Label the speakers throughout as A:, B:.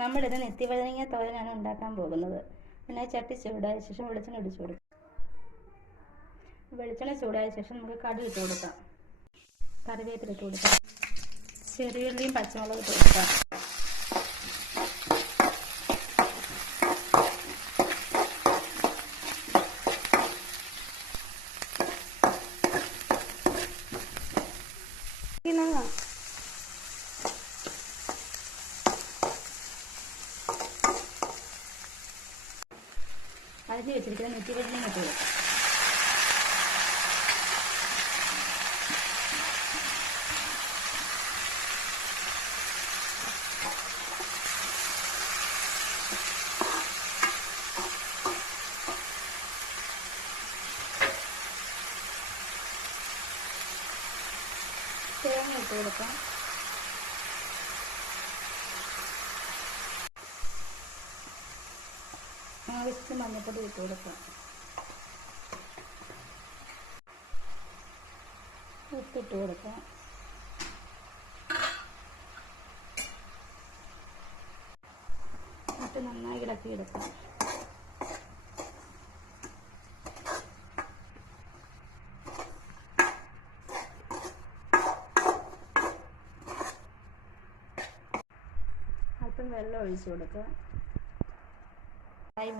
A: നമ്മളിത് നെത്തിവഴങ്ങിയ തോരനാണ് ഉണ്ടാക്കാൻ പോകുന്നത്. പിന്നെ ചട്ടി ചൂടായ ശേഷം വെളിച്ചെണ്ണ ഒഴിച്ചു കൊടുക്കാം. വെളിച്ചെണ്ണ ചൂടായ ശേഷം നമുക്ക് കടി ഇട്ട് കൊടുക്കാം. കറിവേപ്പിലിട്ട് കൊടുക്കാം. ചെറിയുള്ളിയും പച്ചമുളകും ഇട്ട് കൊടുക്കാം. അരിഞ്ഞ് വെച്ചിരിക്കുന്ന നെറ്റിവെള്ളം ഇട്ട് കൊടുക്കാം. തേങ്ങ ഇട്ട് കൊടുക്കാം. ആവശ്യത്തിന് മഞ്ഞൾപ്പൊടി ഇട്ട് കൊടുക്കാം ഉപ്പിട്ട് കൊടുക്കാം എന്നിട്ട് നന്നായി ഇളക്കി എടുക്കാം അല്പം വെള്ളം ഒഴിച്ചു കൊടുക്കുക. ആയി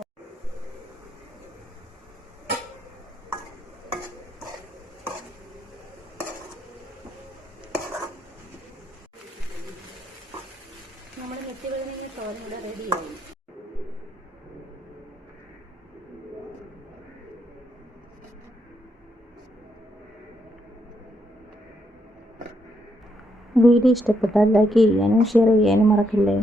A: നമ്മുടെ നെറ്റിവെള്ളിന് തോരൻ ഇവിടെ റെഡിയായി
B: വീഡിയോ ഇഷ്ടപ്പെട്ടാൽ ലൈക്ക് ചെയ്യാനും ഷെയർ ചെയ്യാനും മറക്കല്ലേ?